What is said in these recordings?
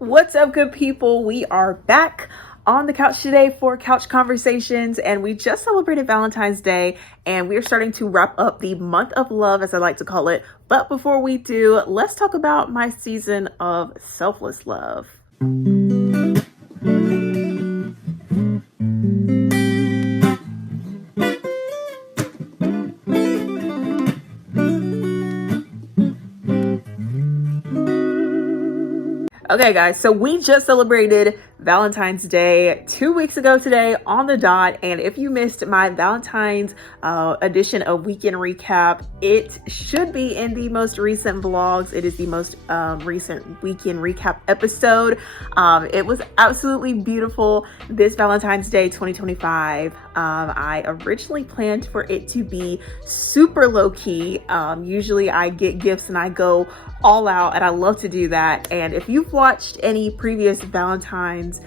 What's up, good people? We are back on the couch today for Couch Conversations, and we just celebrated Valentine's Day, and we are starting to wrap up the month of love, as I like to call it. But before we do, let's talk about my season of selfless love. Okay, guys, so we just celebrated Valentine's Day 2 weeks ago today on the dot. And if you missed my Valentine's edition of Weekend Recap, it should be in the most recent vlogs. It is the most recent Weekend Recap episode. It was absolutely beautiful this Valentine's Day 2025. I originally planned for it to be super low-key. Usually I get gifts and I go all out, and I love to do that. And if you've watched any previous Valentine's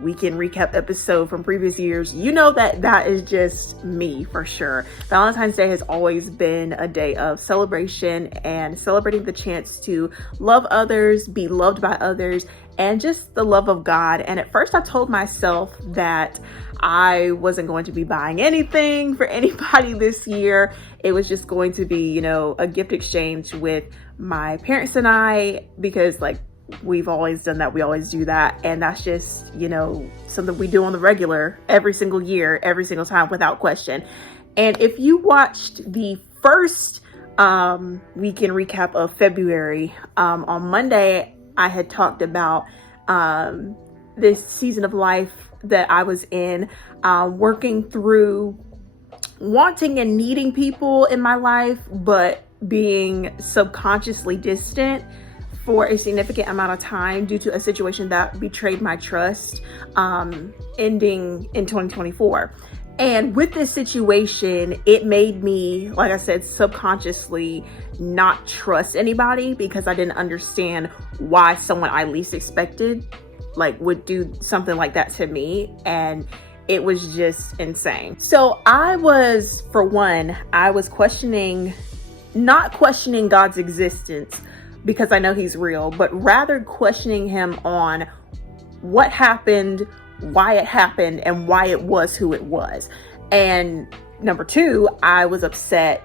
Weekend Recap episode from previous years, you know that is just me for sure. Valentine's Day has always been a day of celebration and celebrating the chance to love others, be loved by others, and just the love of God. And at first I told myself that I wasn't going to be buying anything for anybody this year. It was just going to be, a gift exchange with my parents and I, because we've always done that. We always do that. And that's just, something we do on the regular every single year, every single time without question. And if you watched the first Weekend Recap of February, on Monday, I had talked about this season of life that I was in, working through wanting and needing people in my life, but being subconsciously distant for a significant amount of time due to a situation that betrayed my trust, ending in 2024. And with this situation, it made me, like I said, subconsciously not trust anybody, because I didn't understand why someone I least expected would do something like that to me. And it was just insane. So I was not questioning God's existence, because I know he's real, but rather questioning him on what happened, why it happened, and why it was who it was. And number two, I was upset,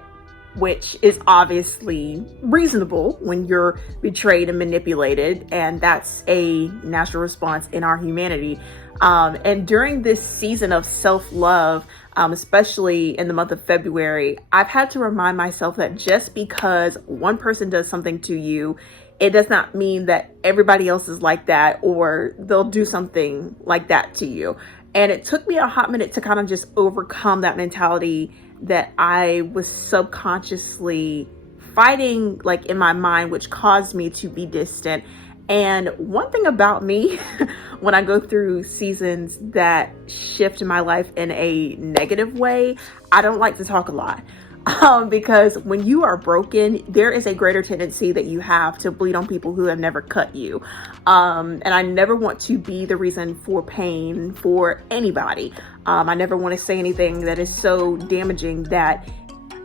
which is obviously reasonable when you're betrayed and manipulated, and that's a natural response in our humanity. And during this season of self-love, especially in the month of February, I've had to remind myself that just because one person does something to you, it does not mean that everybody else is like that, or they'll do something like that to you. And it took me a hot minute to kind of just overcome that mentality that I was subconsciously fighting in my mind, which caused me to be distant. And one thing about me, when I go through seasons that shift my life in a negative way, I don't like to talk a lot. Because when you are broken, there is a greater tendency that you have to bleed on people who have never cut you. And I never want to be the reason for pain for anybody. I never want to say anything that is so damaging that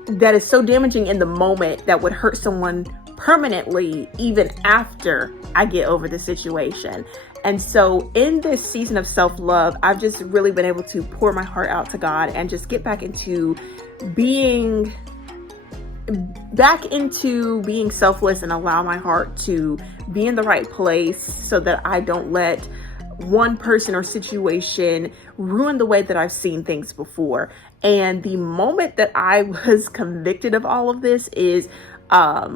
is so damaging in the moment that would hurt someone permanently, even after I get over the situation. And so in this season of self-love, I've just really been able to pour my heart out to God and just get back into being selfless and allow my heart to be in the right place, so that I don't let one person or situation ruin the way that I've seen things before. And the moment that I was convicted of all of this is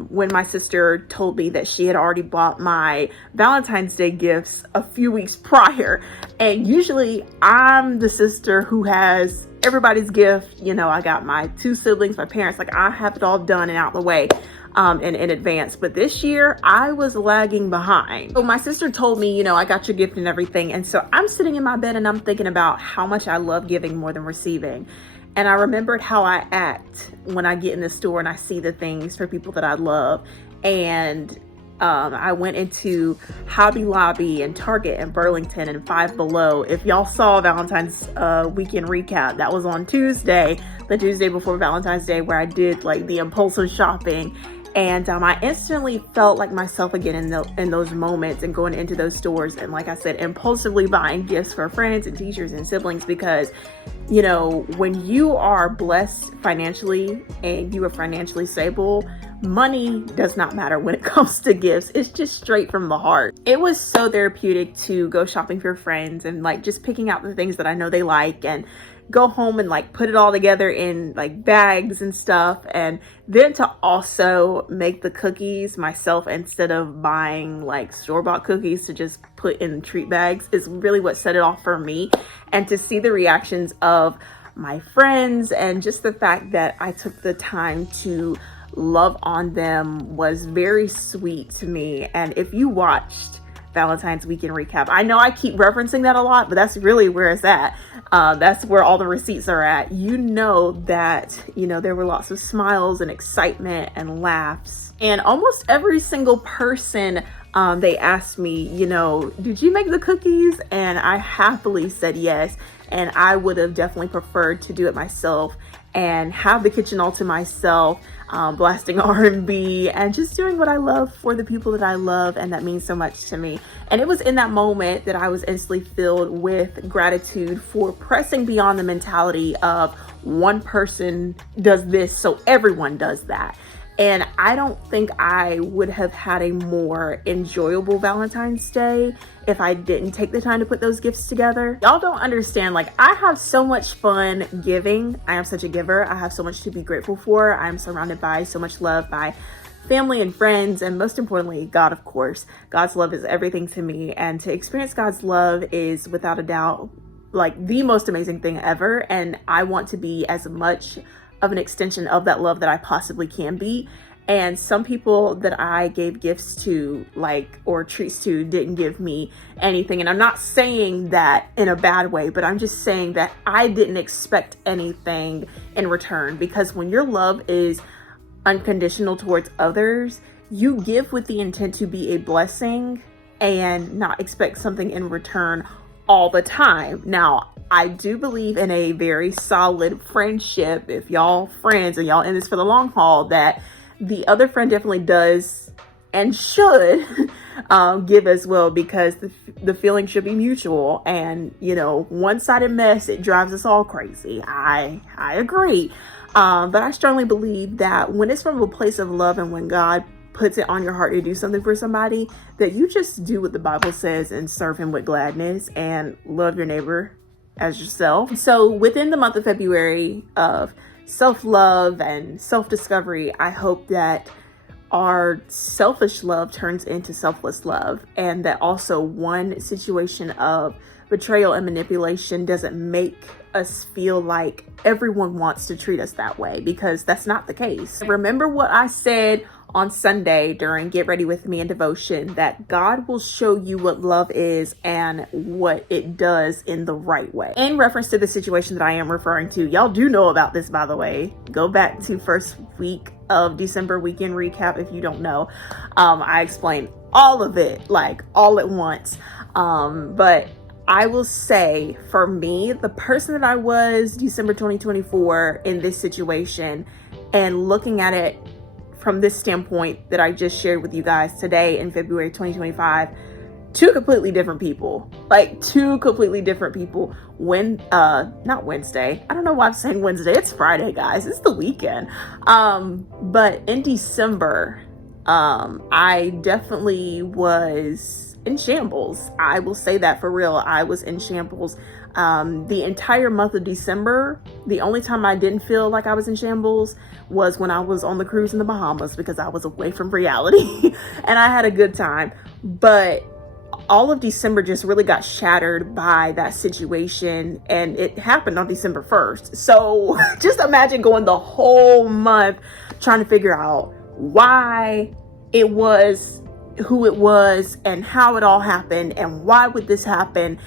when my sister told me that she had already bought my Valentine's Day gifts a few weeks prior. And usually I'm the sister who has everybody's gift. I got my two siblings, my parents, I have it all done and out the way in advance. But this year I was lagging behind. So my sister told me, I got your gift and everything. And so I'm sitting in my bed and I'm thinking about how much I love giving more than receiving. And I remembered how I act when I get in the store and I see the things for people that I love. And I went into Hobby Lobby and Target and Burlington and Five Below. If y'all saw Valentine's Weekend Recap, that was on Tuesday, the Tuesday before Valentine's Day, where I did the impulsive shopping. And I instantly felt like myself again in those moments and going into those stores and, like I said, impulsively buying gifts for friends and teachers and siblings, because you know, when you are blessed financially and you are financially stable, money does not matter when it comes to gifts. It's just straight from the heart. It was so therapeutic to go shopping for friends and like just picking out the things that I know they like and go home and like put it all together in like bags and stuff, and then to also make the cookies myself instead of buying like store-bought cookies to just put in treat bags is really what set it off for me. And to see the reactions of my friends and just the fact that I took the time to love on them was very sweet to me. And if you watched Valentine's weekend recap, I know I keep referencing that a lot, but that's really where it's at. That's where all the receipts are at. You know that, you know, there were lots of smiles and excitement and laughs. And almost every single person, they asked me, you know, did you make the cookies? And I happily said yes. And I would have definitely preferred to do it myself and have the kitchen all to myself, blasting R&B and just doing what I love for the people that I love and that means so much to me. And it was in that moment that I was instantly filled with gratitude for pressing beyond the mentality of one person does this, so everyone does that. And I don't think I would have had a more enjoyable Valentine's Day if I didn't take the time to put those gifts together. Y'all don't understand, like, I have so much fun giving. I am such a giver. I have so much to be grateful for. I'm surrounded by so much love by family and friends, and most importantly, God, of course. God's love is everything to me, and to experience God's love is without a doubt like the most amazing thing ever. And I want to be as much of an extension of that love that I possibly can be. And some people that I gave gifts to, like, or treats to, didn't give me anything. And I'm not saying that in a bad way, but I'm just saying that I didn't expect anything in return, because when your love is unconditional towards others, you give with the intent to be a blessing and not expect something in return all the time. Now, I do believe in a very solid friendship. If y'all friends and y'all in this for the long haul, that the other friend definitely does and should give as well, because the feeling should be mutual. And, you know, one-sided mess, it drives us all crazy. I agree. But I strongly believe that when it's from a place of love and when God puts it on your heart to do something for somebody, that you just do what the Bible says and serve him with gladness and love your neighbor as yourself. So within the month of February of self-love and self-discovery, I hope that our selfish love turns into selfless love, and that also one situation of betrayal and manipulation doesn't make us feel like everyone wants to treat us that way, because that's not the case. Remember what I said on Sunday during Get Ready With Me and devotion, that God will show you what love is and what it does in the right way. In reference to the situation that I am referring to, y'all do know about this, by the way. Go back to first week of December weekend recap if you don't know. I explained all of it, like all at once. But I will say, for me, the person that I was December 2024 in this situation, and looking at it from this standpoint that I just shared with you guys today in February 2025, two completely different people. Like, two completely different people. Not Wednesday. I don't know why I'm saying Wednesday. It's Friday, guys. It's the weekend. But in December, I definitely was in shambles. I will say that for real. I was in shambles. The entire month of December, the only time I didn't feel like I was in shambles was when I was on the cruise in the Bahamas, because I was away from reality and I had a good time. But all of December just really got shattered by that situation, and it happened on December 1st. So just imagine going the whole month trying to figure out why it was who it was and how it all happened and why would this happen.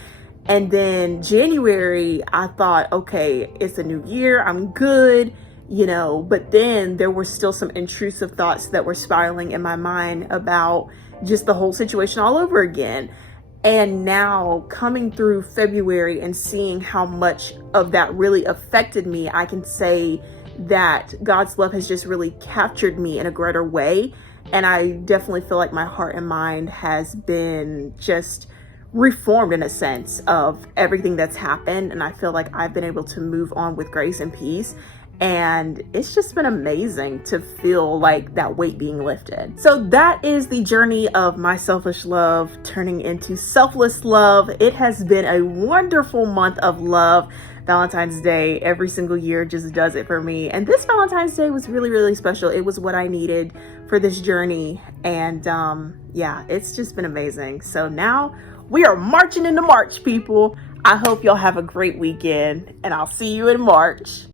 And then January, I thought, okay, it's a new year, I'm good, you know, but then there were still some intrusive thoughts that were spiraling in my mind about just the whole situation all over again. And now coming through February and seeing how much of that really affected me, I can say that God's love has just really captured me in a greater way. And I definitely feel like my heart and mind has been just reformed in a sense of everything that's happened. And I feel like I've been able to move on with grace and peace. And it's just been amazing to feel like that weight being lifted. So that is the journey of my selfish love turning into selfless love. It has been a wonderful month of love. Valentine's Day every single year just does it for me. And this Valentine's Day was really, really special. It was what I needed for this journey. And yeah, it's just been amazing. So now we are marching into March, people. I hope y'all have a great weekend, and I'll see you in March.